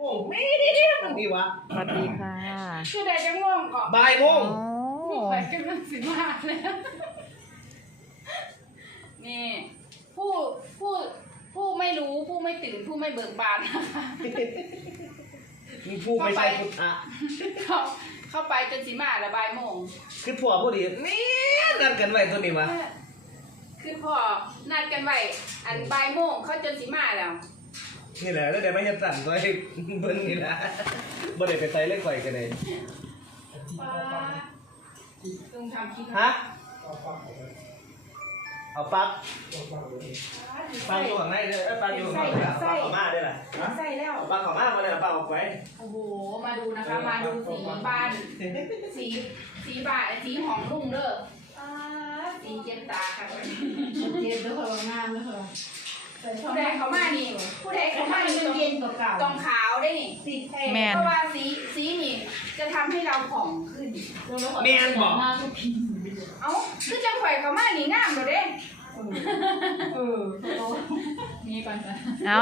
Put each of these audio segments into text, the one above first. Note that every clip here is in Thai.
โอ้ไม่ดีดีมันดีวะสวัสดีค่ะคือใดจะง่วงก่อบ่ายโมงโอ้ยกำลังสิมาแล้ว นี่ ผู้ผู้ผู้ไม่รู้ผู้ไม่ตื่นผู้ไม่เบิกบานมีผู้ไม่ใช่พุทธะเขาเข้าไปจนสิมาละบ่ายโมงคือผัวผู้ดีนี่นัดกันไว้ตัวนี้วะคือพอนัดกันไว้อันบ่ายโมงเขาจนสิมาแล้ว นี่แหละแล้วเดี๋ยวไม่จะตัดไว้เบิ้งนี่ละบ่ได้ไปใส่เล็กข่ยกันเลยต้องทำคิดฮะเอาปั๊บปั๊บอยู่ข้างในเลยปั๊บอยู่ข้างในปั๊บขม่าได้ล่ะใส่แล้วปั๊บขม่ามาเลยะปั๊บออกไปโอ้โหมาดูนะคะมาดูสีบ้านสีสีบ้านสีหอมรุ่งเด้อสีเจ็ดตาค่ะเจ็ด้วยคือเงามเด้ะ ผู้ใดเขามานี่ผู้ใดเขามานี่ต้องเย็นกว่เก่าต้องขาวได้นี่สีแทนเพราะว่าสีสีนี่จะทำให้เราผ่องขึ้น แม่นบอก เอ้าคือจังข่อยเขามานี่งามเลยเด้เออมีก่อนจ้ะเอา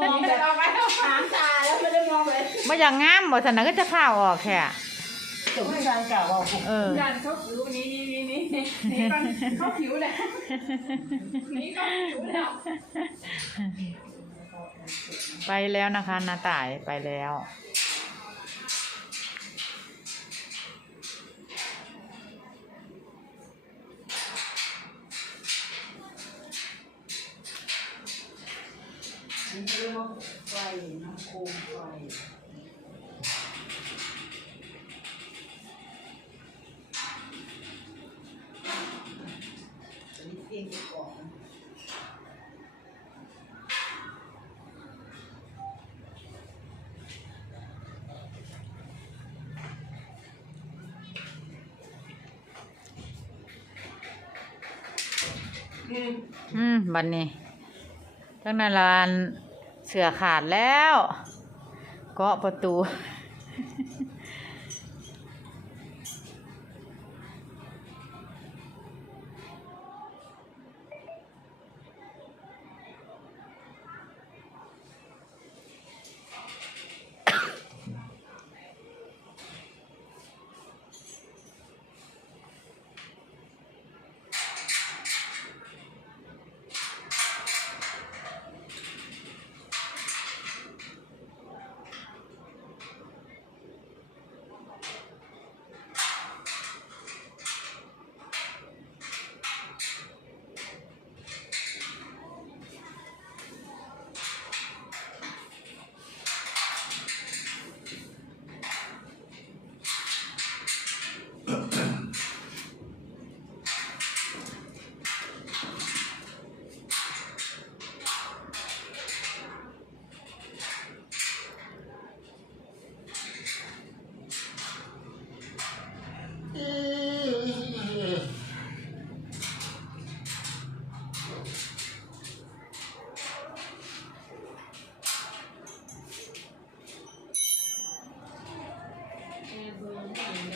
มองแต่ออกไว้ถามตาแล้วไม่ได้มองเลย มาอย่างงามหมดสันนั่นก็จะข่าออกแค่ จบวิชาเก่าเอาเออ ดันเขาผิวนี้นี่นี่นี่นี่ก่นเขาผิวแล้วนี่ก็ผิวแล้วไปแล้วนะคะนาต่ายไปแล้ว นี่กว่ไฟน้ำโคมไฟ อืมบัดนนี้ทั้งนาลานเสือขาดแล้วเกาะประตู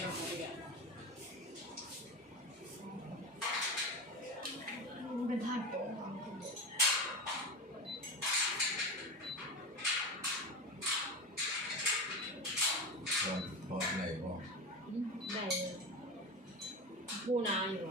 มันเป็นท่าโนตอไม่ได้กูน้ำอยู่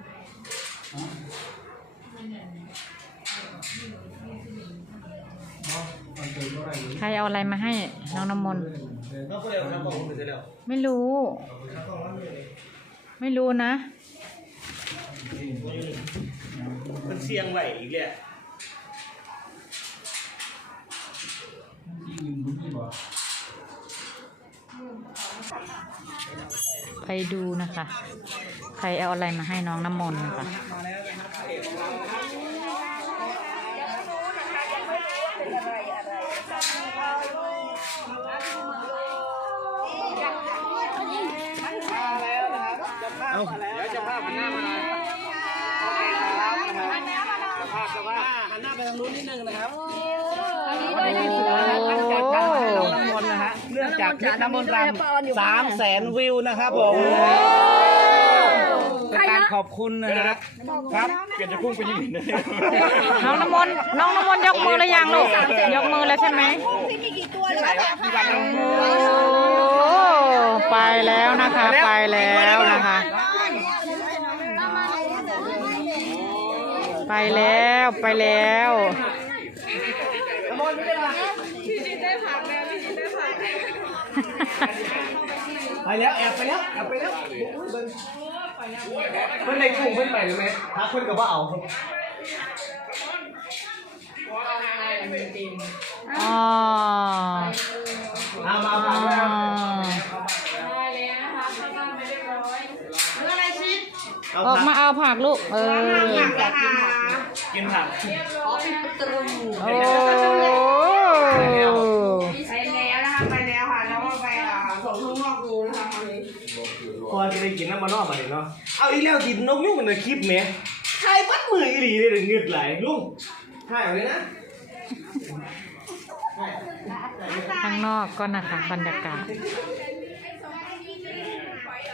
ใครเอาอะไรมาให้น้องน้ำมนต์ไม่รู้ ไม่รู้นะมันเสียงไหวอีกเลยไปดูนะคะ ใครเอาอะไรมาให้น้องน้ำมนต์นะคะยังไม่รู้นะคะยังไม่รู้ว่าเป็นอะไร จะภาพมาแล้วเดี๋ยวจะภาพหันหน้ามาหน่อยภาพจะภาหันหน้าไปทางนู้นนิดนึงนะครับโอ้จากทางมาให้น้องน้ำมนต์นะฮะเนื่องจากคลิปน้ำมนต์รำสามแสนวิวนะครับผมเป็นการขอบคุณนะครับครับเกิดจะพุ่งไปยิงเลยน้องน้ำมนต์น้องน้ำมนต์ยกมือแล้วยังลูกยกมือแล้วใช่ไหมโอ้ไปแล้วนะคะ ไปแล้วนะคะ ไปแล้วไปแล้วไปแล้วแอบไปแล้วแอบไปแล้วเพิ่นเพิ่นในกลุ่มเพิ่นไปหรือไหมทักเพิ่นกับว่าเอาอ๋อเอามาอ๋มา อ มา ได้แล้วนะคะเข้าบ้านไปเรียบร้อยเรื่องอะไรชิด เอาออกผัมากเอาผักลูก เออ กินผักขอเป็นตรูโอ้ไปแล้วนะคะไปแล้วค่ะแล้วก็ไปอ่าส่งข้างนอกดูนะคะตอนนี้พอจะได้กินน้ำมันนอกมาเลยเนาะ เอาอีกแล้วกินนกยุ่งมันในคลิปไหมถ่ายปัดมืออีหลีเลยเดี๋ยวเงือกไหลลุงถ่ายเอาเลยนะข้างนอกก็นะคะบรรยากาศ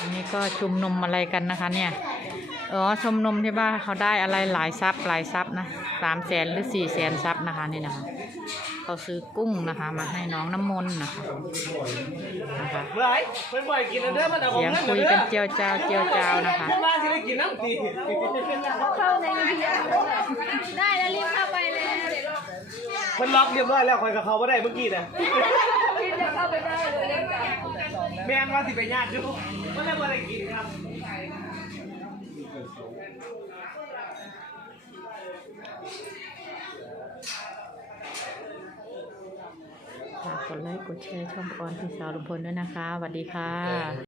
อันนี้ก็ชุมนุมอะไรกันนะคะ เนี่ยอ๋อชุมนุมที่บ้านเขาได้อะไรหลายซับหลายซับนะสามแสนหรือสี่แสนซับนะคะนี่นะคะเขาซื้อกุ้งนะคะ มาให้น้องน้ำมนต์นะคะนะคะเมื่อไหร่เพิ่นบ่อยกินอันเด้อมันเอาของเสียงเงินคุยเด้กัอนเจียวจ้าวเจียวจ้าวนะคะเพิ่นว่าสิได้กินน้ำตีเข้าในเบียร์ได้แล้วรีบเข้าไปเลยเพิ่นล็อกเรียบร้อยแล้วคอยกับเขาบ่ได้เมื่อกี้นะรีบจะ เข้าไปได้เลยเล่นกันแม่นว่าสิไปญาติอยู่ก็เลยบ่ได้กินครับฝากกดไลค์กดแชร์ช่องปอนพี่สาวลุงพลด้วยนะคะสวัสดีค่ะ